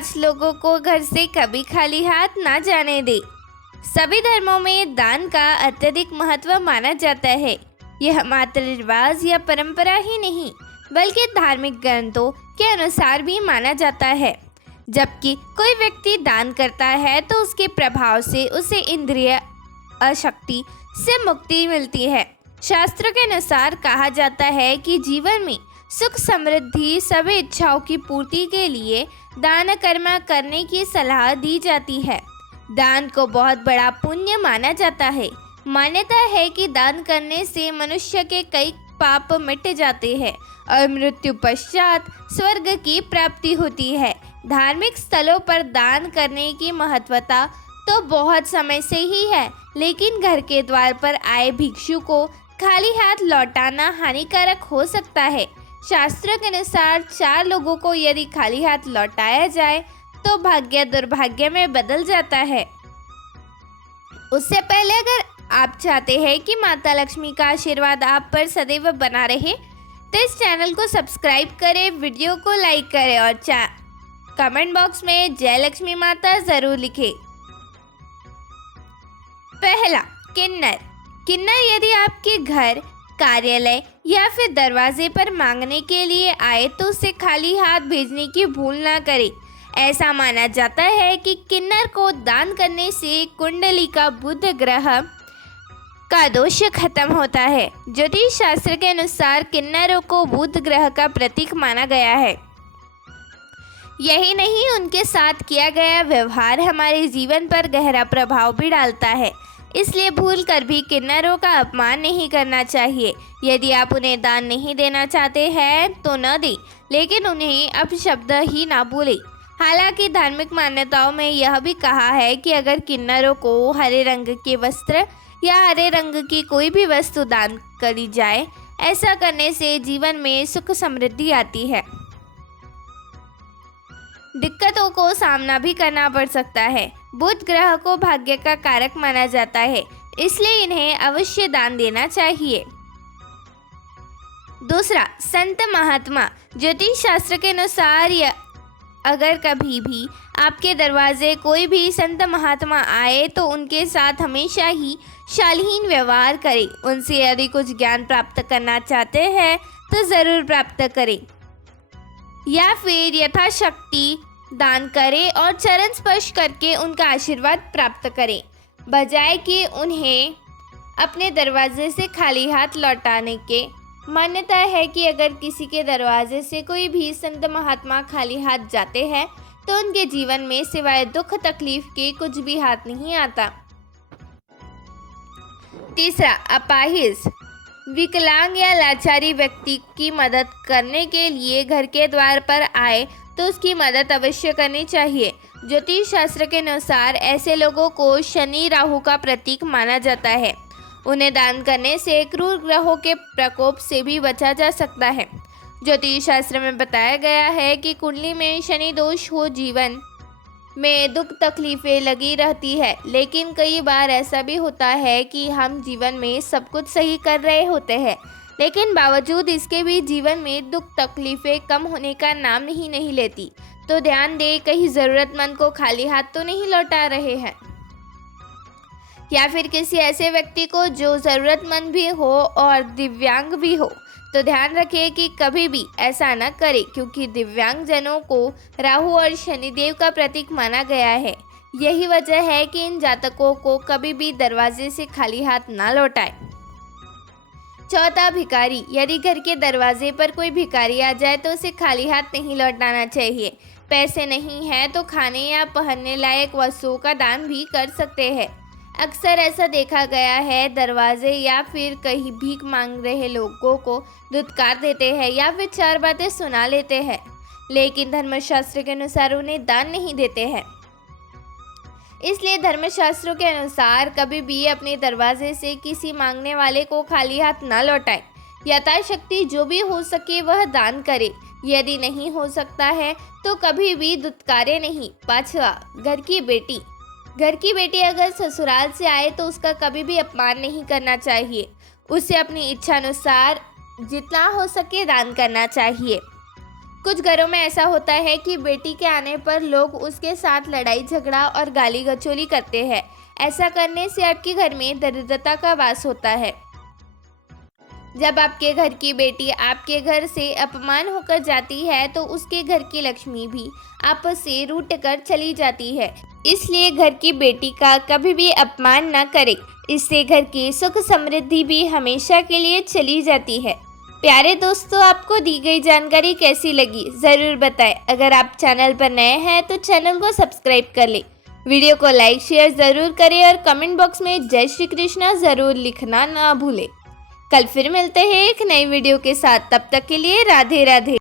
5 लोगों को घर से कभी खाली हाथ ना जाने दे। सभी धर्मों में दान का अत्यधिक महत्व माना जाता है। यह मात्र रिवाज या परंपरा ही नहीं बल्कि धार्मिक ग्रंथों के अनुसार भी माना जाता है। जबकि कोई व्यक्ति दान करता है तो उसके प्रभाव से उसे इंद्रिय अशक्ति से मुक्ति मिलती है। शास्त्रों के अनुसार कहा जाता है कि जीवन में सुख समृद्धि सभी इच्छाओं की पूर्ति के लिए दान कर्म करने की सलाह दी जाती है। दान को बहुत बड़ा पुण्य माना जाता है। मान्यता है कि दान करने से मनुष्य के कई पाप मिट जाते हैं और मृत्यु पश्चात स्वर्ग की प्राप्ति होती है। धार्मिक स्थलों पर दान करने की महत्वता तो बहुत समय से ही है, लेकिन घर के द्वार पर आए भिक्षु को खाली हाथ लौटाना हानिकारक हो सकता है। शास्त्रों के अनुसार 4 लोगों को यदि खाली हाथ लौटाया जाए तो भाग्य दुर्भाग्य में बदल जाता है। उससे पहले अगर आप चाहते हैं कि माता लक्ष्मी का आशीर्वाद आप पर सदैव बना रहे तो इस चैनल को सब्सक्राइब करें, वीडियो को लाइक करें और कमेंट बॉक्स में जय लक्ष्मी माता जरूर लिखें। पहला, किन्नर। किन्नर यदि आपके घर, कार्यालय या फिर दरवाजे पर मांगने के लिए आए तो उसे खाली हाथ भेजने की भूल ना करें। ऐसा माना जाता है कि किन्नर को दान करने से कुंडली का बुध ग्रह का दोष खत्म होता है। ज्योतिष शास्त्र के अनुसार किन्नरों को बुध ग्रह का प्रतीक माना गया है। यही नहीं, उनके साथ किया गया व्यवहार हमारे जीवन पर गहरा प्रभाव भी डालता है। इसलिए भूल कर भी किन्नरों का अपमान नहीं करना चाहिए। यदि आप उन्हें दान नहीं देना चाहते हैं तो न दें, लेकिन उन्हें अपशब्द ही ना बोलें। हालांकि धार्मिक मान्यताओं में यह भी कहा है कि अगर किन्नरों को हरे रंग के वस्त्र या हरे रंग की कोई भी वस्तु दान करी जाए, ऐसा करने से जीवन में सुख समृद्धि आती है। दिक्कतों को सामना भी करना पड़ सकता है। बुध ग्रह को भाग्य का कारक माना जाता है, इसलिए इन्हें अवश्य दान देना चाहिए। दूसरा, संत महात्मा। ज्योतिष शास्त्र के अनुसार अगर कभी भी आपके दरवाजे कोई भी संत महात्मा आए तो उनके साथ हमेशा ही शालीन व्यवहार करें। उनसे यदि कुछ ज्ञान प्राप्त करना चाहते हैं तो ज़रूर प्राप्त करें या फिर यथाशक्ति दान करें और चरण स्पर्श करके उनका आशीर्वाद प्राप्त करें, बजाय कि उन्हें अपने दरवाजे से खाली हाथ लौटाने के। मान्यता है कि अगर किसी के दरवाजे से कोई भी संत महात्मा खाली हाथ जाते हैं तो उनके जीवन में सिवाय दुख तकलीफ के कुछ भी हाथ नहीं आता। तीसरा, अपाहिज। विकलांग या लाचारी व्यक्ति की मदद करने के लिए घर के द्वार पर आए तो उसकी मदद अवश्य करनी चाहिए। ज्योतिष शास्त्र के अनुसार ऐसे लोगों को शनि राहु का प्रतीक माना जाता है। उन्हें दान करने से क्रूर ग्रहों के प्रकोप से भी बचा जा सकता है। ज्योतिष शास्त्र में बताया गया है कि कुंडली में शनि दोष हो जीवन में दुख तकलीफें लगी रहती है, लेकिन कई बार ऐसा भी होता है कि हम जीवन में सब कुछ सही कर रहे होते हैं, लेकिन बावजूद इसके भी जीवन में दुख तकलीफें कम होने का नाम ही नहीं लेती। तो ध्यान दें, कहीं ज़रूरतमंद को खाली हाथ तो नहीं लौटा रहे हैं, या फिर किसी ऐसे व्यक्ति को जो ज़रूरतमंद भी हो और दिव्यांग भी हो। तो ध्यान रखें कि कभी भी ऐसा न करें, क्योंकि दिव्यांग जनों को राहु और शनिदेव का प्रतीक माना गया है। यही वजह है कि इन जातकों को कभी भी दरवाजे से खाली हाथ ना लौटाएं। चौथा, भिखारी। यदि घर के दरवाजे पर कोई भिखारी आ जाए तो उसे खाली हाथ नहीं लौटाना चाहिए। पैसे नहीं है तो खाने या पहनने लायक वस्तुओं का दान भी कर सकते हैं। अक्सर ऐसा देखा गया है, दरवाजे या फिर कहीं भीख मांग रहे लोगों को धुतकार देते हैं या फिर 4 बातें सुना लेते हैं, लेकिन धर्मशास्त्र के अनुसार उन्हें दान नहीं देते हैं। इसलिए धर्मशास्त्रों के अनुसार कभी भी अपने दरवाजे से किसी मांगने वाले को खाली हाथ ना लौटाएं। यथाशक्ति जो भी हो सके वह दान करे। यदि नहीं हो सकता है तो कभी भी दुत्कारे नहीं। 5वां, घर की बेटी। घर की बेटी अगर ससुराल से आए तो उसका कभी भी अपमान नहीं करना चाहिए। उसे अपनी इच्छा अनुसार जितना हो सके दान करना चाहिए। कुछ घरों में ऐसा होता है कि बेटी के आने पर लोग उसके साथ लड़ाई झगड़ा और गाली गचौली करते हैं। ऐसा करने से आपके घर में दरिद्रता का वास होता है। जब आपके घर की बेटी आपके घर से अपमान होकर जाती है तो उसके घर की लक्ष्मी भी आप से रूठ कर चली जाती है। इसलिए घर की बेटी का कभी भी अपमान न करें, इससे घर की सुख समृद्धि भी हमेशा के लिए चली जाती है। प्यारे दोस्तों, आपको दी गई जानकारी कैसी लगी ज़रूर बताएं। अगर आप चैनल पर नए हैं तो चैनल को सब्सक्राइब कर लें। वीडियो को लाइक शेयर ज़रूर करें और कमेंट बॉक्स में जय श्री कृष्णा ज़रूर लिखना ना भूलें। कल फिर मिलते हैं एक नई वीडियो के साथ, तब तक के लिए राधे राधे।